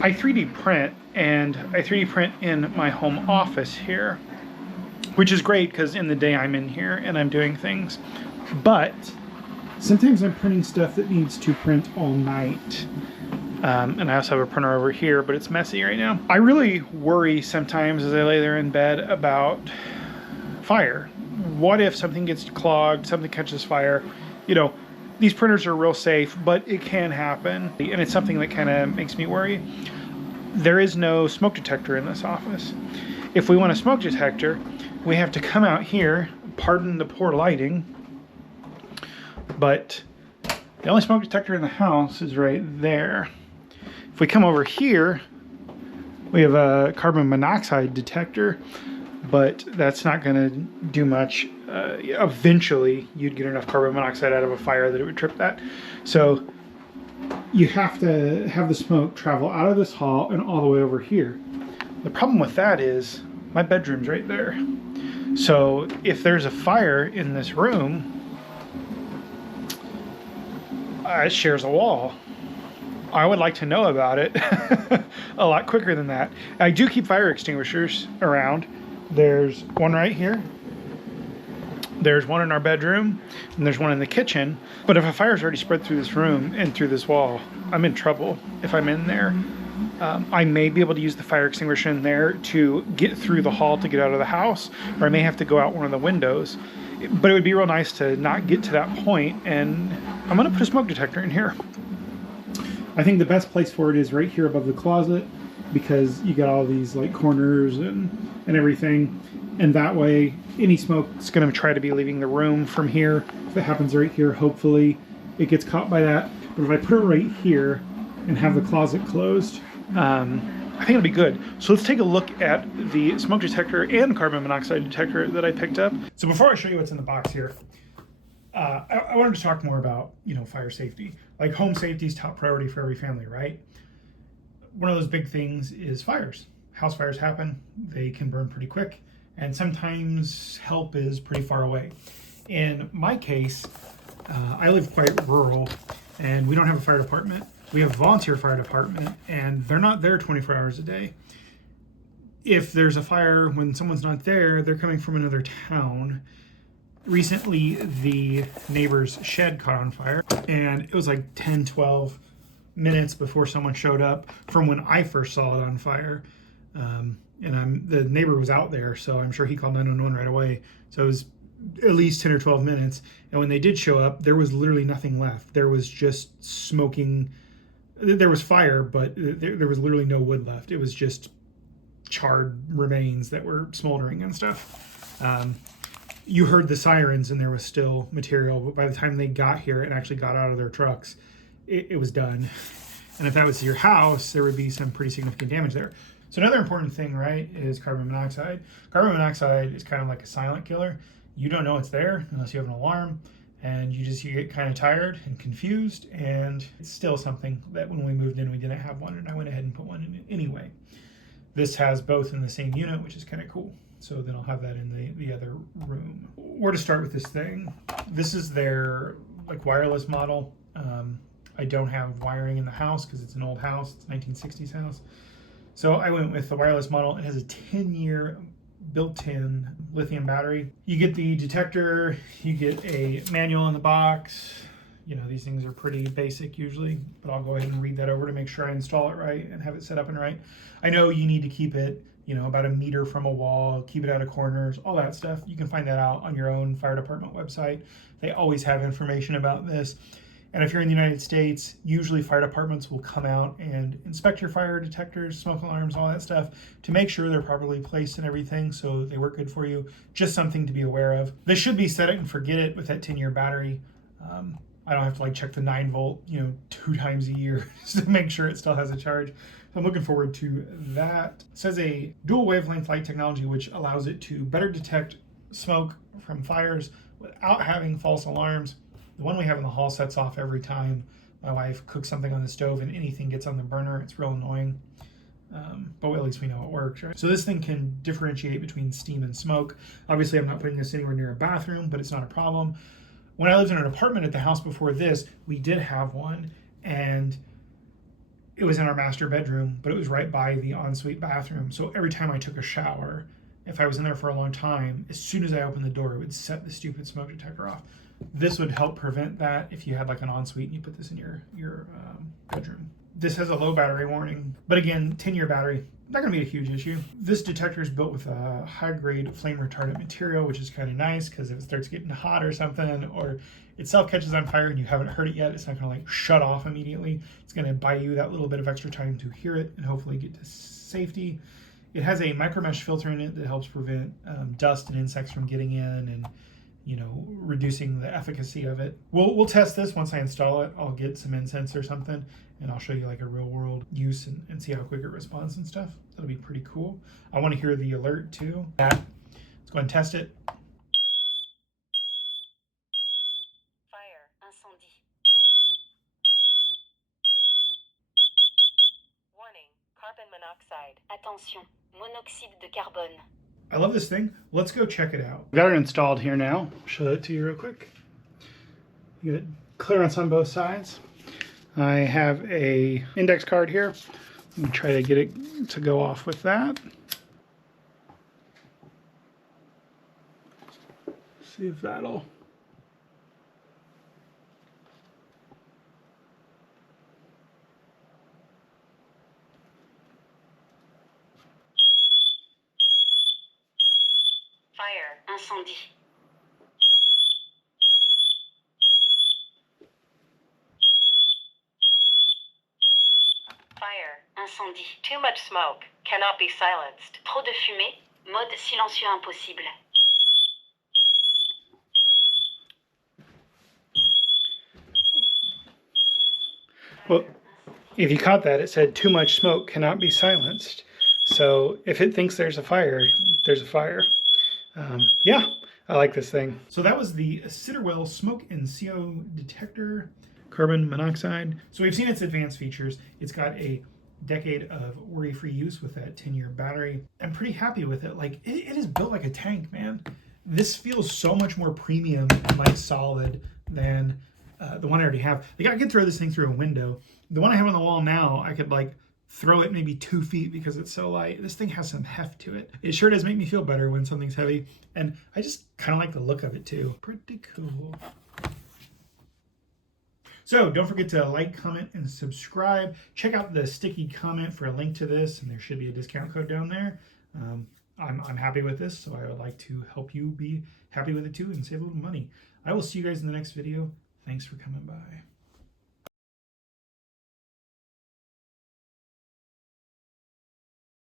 I 3D print, and I 3D print in my home office here, which is great because in the day I'm in here and I'm doing things. But sometimes I'm printing stuff that needs to print all night. And I also have a printer over here, but it's messy right now. I really worry sometimes as I lay there in bed about fire. What if something gets clogged, something catches fire? You know, these printers are real safe, but it can happen. And it's something that kind of makes me worry. There is no smoke detector in this office. If we want a smoke detector, we have to come out here, pardon the poor lighting, but the only smoke detector in the house is right there. If we come over here, we have a carbon monoxide detector, but that's not going to do much. Eventually, you'd get enough carbon monoxide out of a fire that it would trip that. So you have to have the smoke travel out of this hall and all the way over here. The problem with that is my bedroom's right there. So if there's a fire in this room, it shares a wall. I would like to know about it a lot quicker than that. I do keep fire extinguishers around. There's one right here. There's one in our bedroom, and there's one in the kitchen. But if a fire's already spread through this room and through this wall, I'm in trouble if I'm in there. I may be able to use the fire extinguisher in there to get through the hall to get out of the house, or I may have to go out one of the windows. But it would be real nice to not get to that point, and I'm gonna put a smoke detector in here. I think the best place for it is right here above the closet, because you got all these like corners and everything, and that way any smoke's going to try to be leaving the room from here. If it happens right here, hopefully it gets caught by that. But if I put it right here and have the closet closed, I think it'll be good. So let's take a look at the smoke detector and carbon monoxide detector that I picked up. So before I show you what's in the box here, I wanted to talk more about, fire safety. Like, home safety is top priority for every family, right? One of those big things is fires. House fires happen, they can burn pretty quick, and sometimes help is pretty far away. In my case, I live quite rural, and we don't have a fire department. We have a volunteer fire department, and they're not there 24 hours a day. If there's a fire when someone's not there, they're coming from another town. Recently, the neighbor's shed caught on fire, and it was like 10, 12 minutes before someone showed up from when I first saw it on fire. And the neighbor was out there, so I'm sure he called 911 right away. So it was at least 10 or 12 minutes. And when they did show up, there was literally nothing left. There was just smoking. There was fire, but there was literally no wood left. It was just charred remains that were smoldering and stuff. You heard the sirens and there was still material, but by the time they got here and actually got out of their trucks, it was done. And if that was your house, there would be some pretty significant damage there. So another important thing, right, is carbon monoxide. Carbon monoxide is kind of like a silent killer. You don't know it's there unless you have an alarm, and you get kind of tired and confused, and it's still something that when we moved in, we didn't have one, and I went ahead and put one in anyway. This has both in the same unit, which is kind of cool. So then I'll have that in the other room. Where to start with this thing? This is their wireless model. I don't have wiring in the house because it's an old house. It's a 1960s house. So I went with the wireless model. It has a 10-year built-in lithium battery. You get the detector, you get a manual in the box. These things are pretty basic usually, but I'll go ahead and read that over to make sure I install it right and have it set up and right. I know you need to keep it, about a meter from a wall, keep it out of corners, all that stuff. You can find that out on your own fire department website. They always have information about this. And if you're in the United States, usually fire departments will come out and inspect your fire detectors, smoke alarms, all that stuff to make sure they're properly placed and everything so they work good for you. Just something to be aware of. This should be set it and forget it with that 10-year battery. I don't have to check the 9-volt, 2 times a year just to make sure it still has a charge. So I'm looking forward to that. It says a dual wavelength light technology, which allows it to better detect smoke from fires without having false alarms. The one we have in the hall sets off every time my wife cooks something on the stove and anything gets on the burner. It's real annoying, but at least we know it works, right? So this thing can differentiate between steam and smoke. Obviously, I'm not putting this anywhere near a bathroom, but it's not a problem. When I lived in an apartment at the house before this, we did have one, and It was in our master bedroom, but it was right by the ensuite bathroom. So every time I took a shower, if I was in there for a long time, as soon as I opened the door, it would set the stupid smoke detector off. This would help prevent that if you had like an ensuite and you put this in your bedroom. This has a low battery warning, but again, 10-year battery, not going to be a huge issue. This detector is built with a high-grade flame retardant material, which is kind of nice because if it starts getting hot or something, or itself catches on fire and you haven't heard it yet, it's not going to like shut off immediately. It's going to buy you that little bit of extra time to hear it and hopefully get to safety. It has a micro mesh filter in it that helps prevent dust and insects from getting in and, you know, reducing the efficacy of it. We'll test this once I install it. I'll get some incense or something and I'll show you like a real world use and see how quick it responds and stuff. That'll be pretty cool. I want to hear the alert too. Let's go ahead and test it. Fire, incendie. Warning, carbon monoxide. Attention, monoxyde de carbone. I love this thing. Let's go check it out. Got it installed here now. Show it to you real quick. You get clearance on both sides. I have a index card here. I'm gonna try to get it to go off with that. See if that'll. Fire, incendie. Fire, incendie. Too much smoke, cannot be silenced. Trop de fumée, mode silencieux impossible. Well, if you caught that, it said too much smoke cannot be silenced. So if it thinks there's a fire, there's a fire. Yeah, I like this thing. So that was the Siterwell Smoke CO Detector, carbon monoxide. So we've seen its advanced features. It's got a decade of worry-free use with that 10-year battery. I'm pretty happy with it. Like it is built like a tank, man. This feels so much more premium and like solid than the one I already have. Like I could throw this thing through a window. The one I have on the wall now, I could like throw it maybe 2 feet because it's so light. This thing has some heft to it. It sure does make me feel better when something's heavy. And I just kind of like the look of it too. Pretty cool. So don't forget to like, comment, and subscribe. Check out the sticky comment for a link to this, and there should be a discount code down there. I'm happy with this, so I would like to help you be happy with it too and save a little money. I will see you guys in the next video. Thanks for coming by.